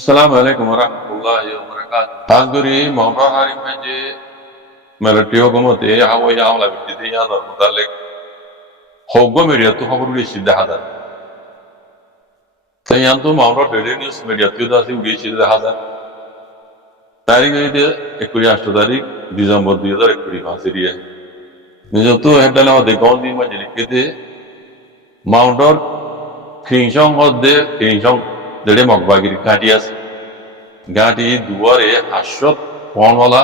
Assalamu alaikum warahmatullahi wabarakatuh. Tanzuri Muhammad Hari Maji Melatio Gomote Hawa Yamla Vidia Mutalik Hogo Media to Hoburi Shidahada. Sayanto Muhammad Daily News Media to the Wishi the Hazard. Taring Equia Studari, December the other Equia Syria. Nijoto Hedana de Gondi Majilikete Mountor King Shong was there, King Shong. जेडे मकबागिरी घाटी আছে घाटी दुआरे हाशत पौनवाला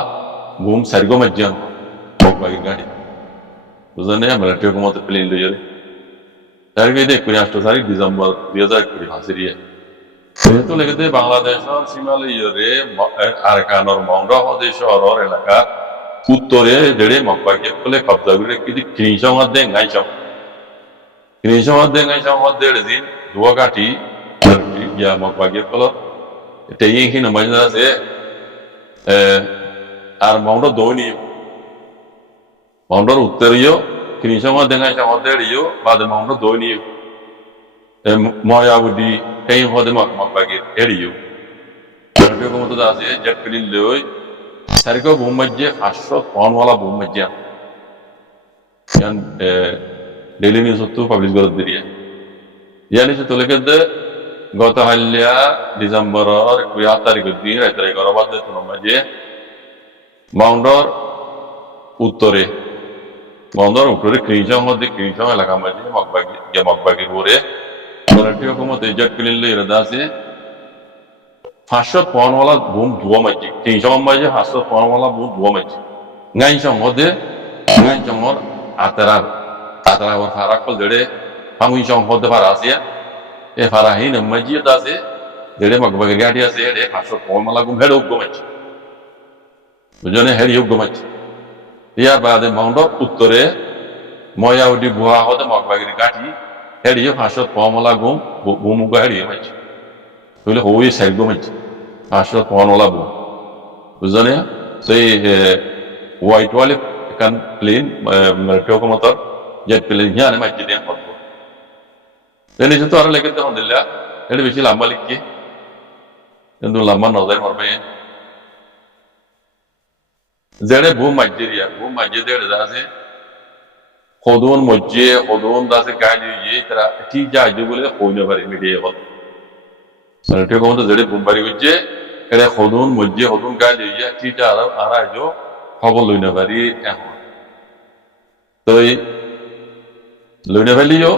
घूम सरगो मज्जन मकबागिरी घाटी बुझने हैं military को मत प्लेन ले जारे तार के देख कुछ आष्टो सारी दिसंबर 2020 हासिल है तो लेकिन दे बांग्लादेश और सीमा ले जारे आरकान और माउंटा हो देश और इलाका उत्तरे जेडे मकबागिरी को ले कब्जा करे कि क्रींशों मध्य गाइशों मध्य दिन दुआ घाटी ya mokbagi kalau teyin hina majna se ar maundo doni maundo utteriyo kinisama denga sama teriyo bad maundo doni moya budi teyin hode mokbagi eriyo terbe ko mutu dase jet pilin loy sariko bumajje ashro pon wala bumajje yan daily news to publish gorod diriya yani se tolekede গত হালিয়া ডিসেম্বরের ২ তারিখের দিন রাতে 11 বাজে মাঝে মাউন্ডর উত্তরে ক্রিঞ্চং মধ্যে ক্রিঞ্চং এলাকা মাঝে মকবাগির পরে মিলিটারি হুকুমত ইজাত কিনলে ইরাদাসে 500 পাউন্ডওয়ালা বুম ধোয়া মাঝে ক্রিঞ্চং মাঝে 500 পাউন্ডওয়ালা বুম ধোয়া মাঝে গাইচং আতারা ওর ফারাক কল জড়ে ফামুইচং মধ্যে ফারাসিয়া Farahin Maji does it, the Demagadia said, I shall call Malagum head of Gomach. The Johnny had you Gomach. Here by the Mount of Uttore, Moya di Bua or the Magagati, had you Hashot Pomalagum, Bumugari image. Will always have Gomach, Hashot Pomalabu. Uzonia say white wallet can plane, Mertocomotor, jet plane here, and my Gideon. Dan itu orang lagi tu Alhamdulillah, ini bisi lama lagi, itu lama nazar marbe. Jadi boom majir ada dasi, khodun dasi gaji ye, terah tiga aja boleh khodnya beri media kot. Nanti kamu tu jadi boom beri ujje, ada khodun gaji ye, tiga arah aja, khabul luina beri yang. Toi luina beri yo,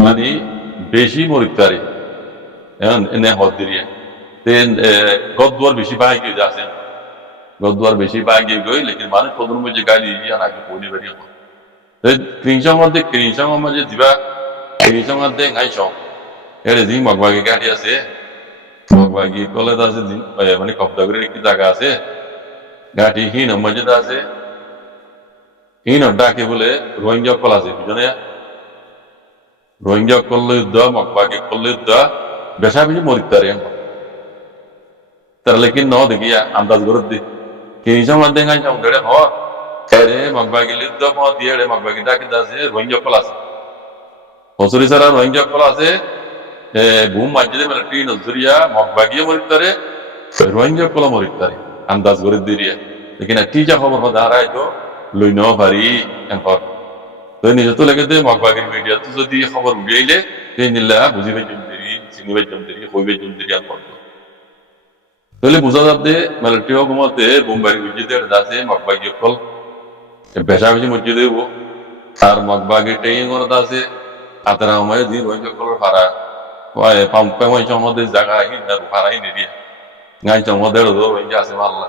mani বেশি মরিতারি এনে হদিরিয়া দেন গদওয়ার বেশি ভাগে যাচ্ছেন গদওয়ার বেশি ভাগে গই লেকিন মানুষ কদর মধ্যে গালি ইয়া নাকি কোনি বেরিয়া দেন ক্রিঞ্চং মধ্যে দিবা ক্রিঞ্চং মধ্যে গাইছো এরে দিন মগবাগে গাড়ি আছে মগবাগে কলেজ আছে দিন মানে কবদা করে কি জায়গা আছে গাড়ি হিন মসজিদ আছে হিন ডাকে বলে রোহিঙ্গা কল আছে বুঝনে Rohingya kolluda, Mokbagi kolluda, biasa biji moritar yang. Terlekin no degiya, andas gurud di. Kini sama dengan yang gede ho, ere Mokbagi lidda ho dia ere Mokbagi dah kita se Rohingya kolas. Hosuri sara Rohingya kolas boom majde melati nuzuriya Mokbagi moritare, Rohingya kola moritare, andas gurud diriya. Lekin atija khabar badara itu luino bari yang ho. तो निजे तो लगे थे मकबागिर media तो जो दी खबर उगेले ते निल्ला बुझी में जुमदरी सिनी में जुमदरी कोई में जुमदरी आन पड़तो तो ले बुझा जाते मिलिट्री को मते बुम्बारी बुझीते दासे मकबागिर कल बेचा बिची मुझे वो आर मकबागिर टेंग और दासे आतरा हमारे दिन वही कल फारा वाह पंपे वही चमोदे जगह ही नर फारा ही नहीं दिया गाय चमोदे रो वही जासे मारला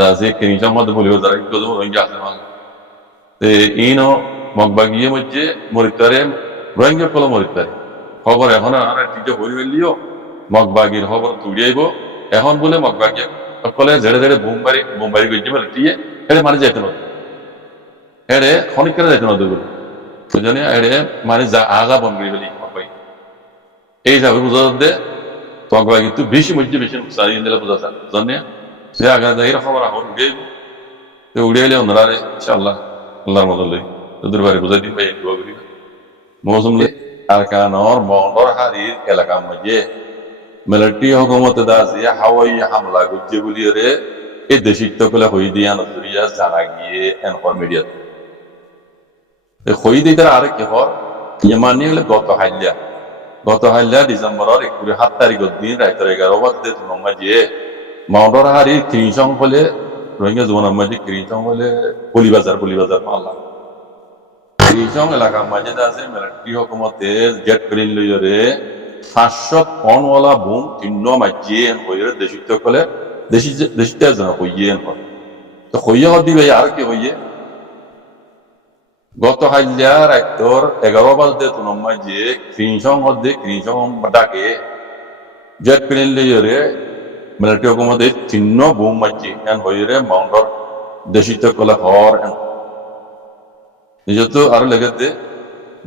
दासे कहीं चमोदे बोले वो जरा इनको तो वही जासे मारला ते इनो মকবাগিয়ে মধ্যে মরিতারে রোহিঙ্গা কল মরিতারে খবর এখন আর টিকে হই গেলিও মকবাগির খবর তুড়িয়াইব এখন বলে মকবাগিয়ে কলে জেড়ে জেড়ে বোমবারি গইতে বলে টিয়ে এড়ে মারি যাইতে না এড়ে খনিক করে যাইতে না বলে বুঝনি এড়ে মারি যা আগা বন গই বলি মকবাগি এই যাবে বুঝা দে মকবাগি তো বেশি নুকসান দিলে বুঝা যায় জানে সে আগা যাইরা খবর এখন গই তো উড়িয়াইলে ওনারে ইনশাআল্লাহ আল্লাহর মদলে Udah baru buat di banyak dua beri. Musim le, arkan or mondor hari kelakam aja. Military হুকুমতে দাসি হাওয়াই হামলা করছে বলি রে এই দেশিত্ব কলে হই দিয়া নজরিয়া জানা গিয়ে এনকর মিডিয়াতে হই দিয়ে তারা আরেক কি হর ইমানি হলে গত হাইলা ডিসেম্বরের 7 তারিখের দিন রাতের 11 বাজে তোমার যে মাউন্টর হারি ক্রিসং হলে রোহিঙ্গা জীবনের মাঝে ক্রিসং হলে পলিবাজার পাল্লা ক্রিসং এলাকার মাঝে আছে মিলিটারি হুকুমতে জেট প্লেন লইরে 500 টনওয়ালা বোম তিন্ন মাঝে হয়ে দেশিত্ব কলে দেশিত্ব জন হইয়ে তো হইয়ে দিবে আর কি হইয়ে গত হাইলা রাতর 11 বাজে তোমার মাঝে ক্রিসং ডাকে জেট প্লেন লইরে মিলিটারি হুকুমতে তিন্ন বোম মাঝে হয়ে মাউন্টর দেশিত্ব কলে হর নিজেতো আরো লেগেতে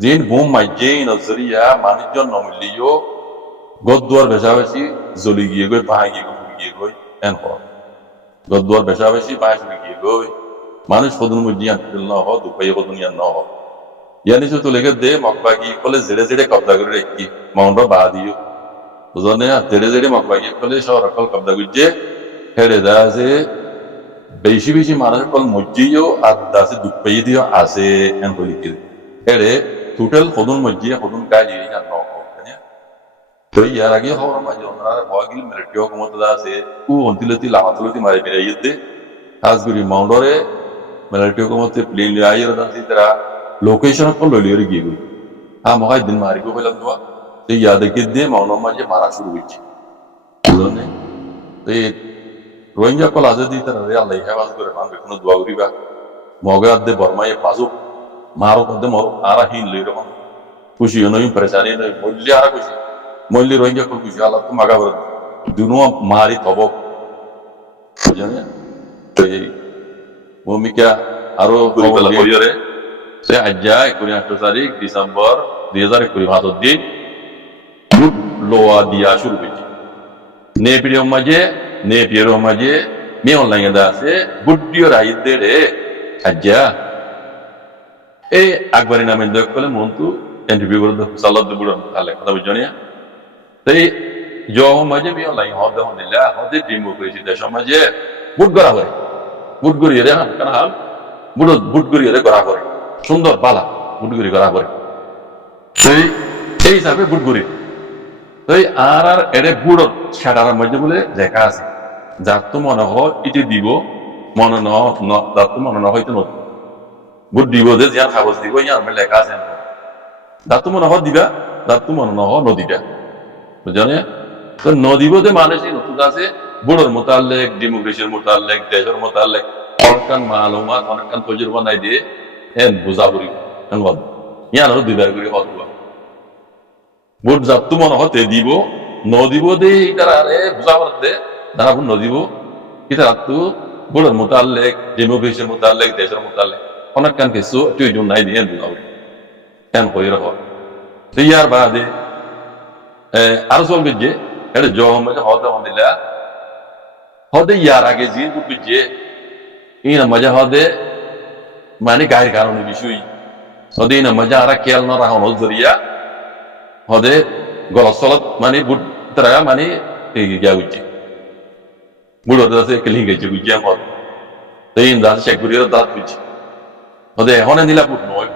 জিন বোম মাঝে নজরিয়া মানুষজন নমিলিও গদ্দুয়ার বেশাবেশি জ্বলি গিয়ে গই পাহাই গিয়ে গই এন হর গদ্দুয়ার বেশাবেশি পাহাই চলে গিয়ে গই মানুষ কদন মুজিয়ান ন হ দুপাই কদন ইয়ান ন হ ইয়ানি তো লেগে দে মকবাগি কলে জেড়ে কবজা করে রেখি মাউন্টর বাহা দিও বুঝনে জেড়ে মকবাগি কলে শহর কল কবজা করছে হেড়ে দা আছে বেশি মানুষ কল মজিও আর দাসে দুপাই দিও আছে এন বলি কি হেড়ে টোটাল কদন মজিয়া কদন কাজ ইয়ান ন তো ইয়ার আগে খবর মাঝে ওনারা বগিল মিলিটারি হুকুমত আছে ও অন্তিলতি লামাতলতি মারি বেরিয়ে হাজগুড়ি মাউন্টরে মিলিটারি হুকুমতে প্লেন আইয়ের দাসি তারা লোকেশন কল লইলিয়ে গিয়ে গই মহাই দিন মারি গো পেলাম তো ইয়া দেখে দিয়ে মাউন্টর মাঝে মারা শুরু করছে বুঝলেন তো রোহিঙ্গা কল আজাদি তারা রে আল্লাহ হেফাজ করে মানবে কোনো দোয়া করিবা মগে আদে বর্মায়ে পাজু মারো কদে মরো আরা হিন লই রকম খুশি নই পরেশানি নই মূল্য আরা খুশি মূল্য রোহিঙ্গা কল খুশি আল্লাহ তো মাগা বর দুনো মারি তব বুঝলেন তো এই ভূমিকা আরো কইরে সে আজ্জা 29 তারিখ ডিসেম্বর 2021 দিন বুট লোয়া দিয়া শুরু হয়েছে নেপিডিও মাঝে মে অনলাইন দা আছে বুডিও রাইতে রে আজ্জা এই আকবরী নামে দেখলে মন্তু ইন্টারভিউ করে সাল্লাদ বুড়ন তাহলে কথা বুঝজনিয়া তাই জহ মাঝে মে অনলাইন হদ হদিলা হদে ডেমোক্রেসি দেশ মাঝে বুট গড়া করে বুট গড়িয়ে রে কারণ হাল বুট গড়িয়ে রে গড়া করে সুন্দর পালা বুট গড়ি গড়া করে সেই হিসাবে বুট গড়ি তাই আর এরে বুড়ো ছাড়ার মধ্যে বলে দেখা আছে যার তো মনে হয় ইটি দিব মনে যার তো মনে হয়তো নতুন বুট দিব যে যার কাগজ দিব ইয়ার লেখা আছে যার তো মনে হয় দিবা যার তো মনে হয় নদীটা বুঝলে তো নদীব যে মানুষই নতুন আছে বুড়োর মোতালেক ডেমোক্রেসির মোতালেক দেশের মোতালেক অনেকখান মালুমাত অনেকখান তজুরবা নাই দিয়ে এন বুঝাবুরি ইয়ার দিবার করে হতুয়া বুট যাত্তু মনে হতে দিব নদীব দে তারা আরে বুঝাবার দে তারা বুট নদীব এটা রাত্তু বুড়োর মোতালেক ডেমোক্রেসির মোতালেক দেশের মোতালেক অনেকখান কিছু তুই নাই দিয়ে বুঝাবুরি কেন কই রাখ তো ইয়ার বাদে আরো চলবে যে এটা জম হতে হদিলা হদে ইয়ার আগে যে বুঝবি যে ইনা মজা হদে মানে গায়ের কারণে বিষয় হদে ইনা মজা আর খেয়াল না রাখা নজরিয়া হদে গলসলত মানে বুট তারা মানে গিয়া উঠছে বুড়ো দাসে কেলি গেছে বুঝিয়া হদ তাই দাস শেখগুড়ির দাঁত বুঝছে হদে এখন নিলা বুট নয়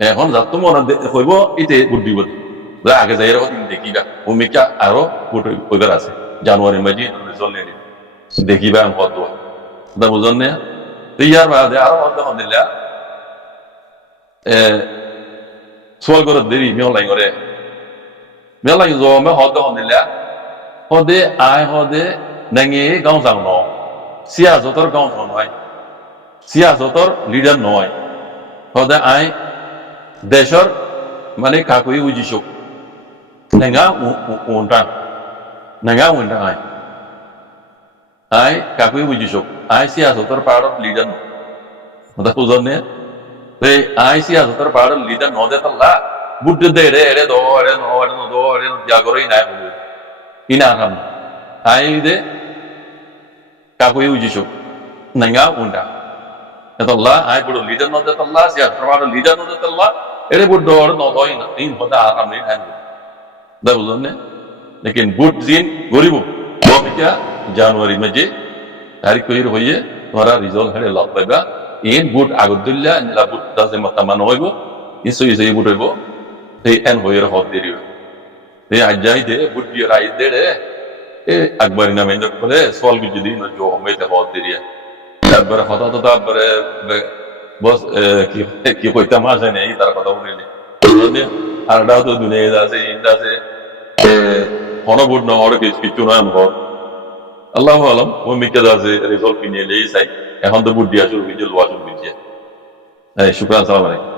এখন যাত মনে হইব ইতে বুট দিব আগে যাই এরকম দেখিবা ভূমিকা আরো ওইবার আছে জানুয়ারি মাঝে রিজল্ট দেখিবা কত বুঝন না ইয়ার বাদে আরো হতে দিলা সোয়াল করে দেরি মেলাই করে মেলাই জমে হতে দিলা হদে আই হদে নাঙে গাঁও যাও ন সিয়াজতর গাঁও নয় সিয়াজতর লিডার নয় হদে আই দেশর মানে কাকুই উজিসক nanga unta ai kakui wujisok ai sia sotor part of leader mata uzone te ai sia sotor part of leader no de talla budde de ere do jagoroi nai bolu ina ham ai de kakui wujisok nanga unta talla ai budu leader no de talla sia part of leader no de talla ere buddo no do in hoda am ni han da বুঝলেন लेकिन बुट जिन गरीब वो क्या जनवरी में जे तारीख को होइए तुम्हारा रिजल्ट है लग पाएगा इन बुट आगत दिल्ला निला बुट दासे मत मान होइबो इसो बुट होइबो ते एन होइर हद देरियो ते आजाई दे बुट बियर आई दे रे ए अकबर ना में बोले सवाल की जदी न जो हमें ते हद देरिया अकबर हता तो अकबर बस की कोई तमाशा नहीं तारा पता नहीं আর এটাও তো দুনিয়া আছে ইন্ডা আছে হনবুট না হর কিছু নয় আমার আল্লাহ আলম ও মিকে আছে রেজাল্ট কিনে এলেই চাই এখন তো বুট দিয়া শুরু হয়েছে লোয়া শুরু হয়েছে শুক্রান সালাম আলাইকুম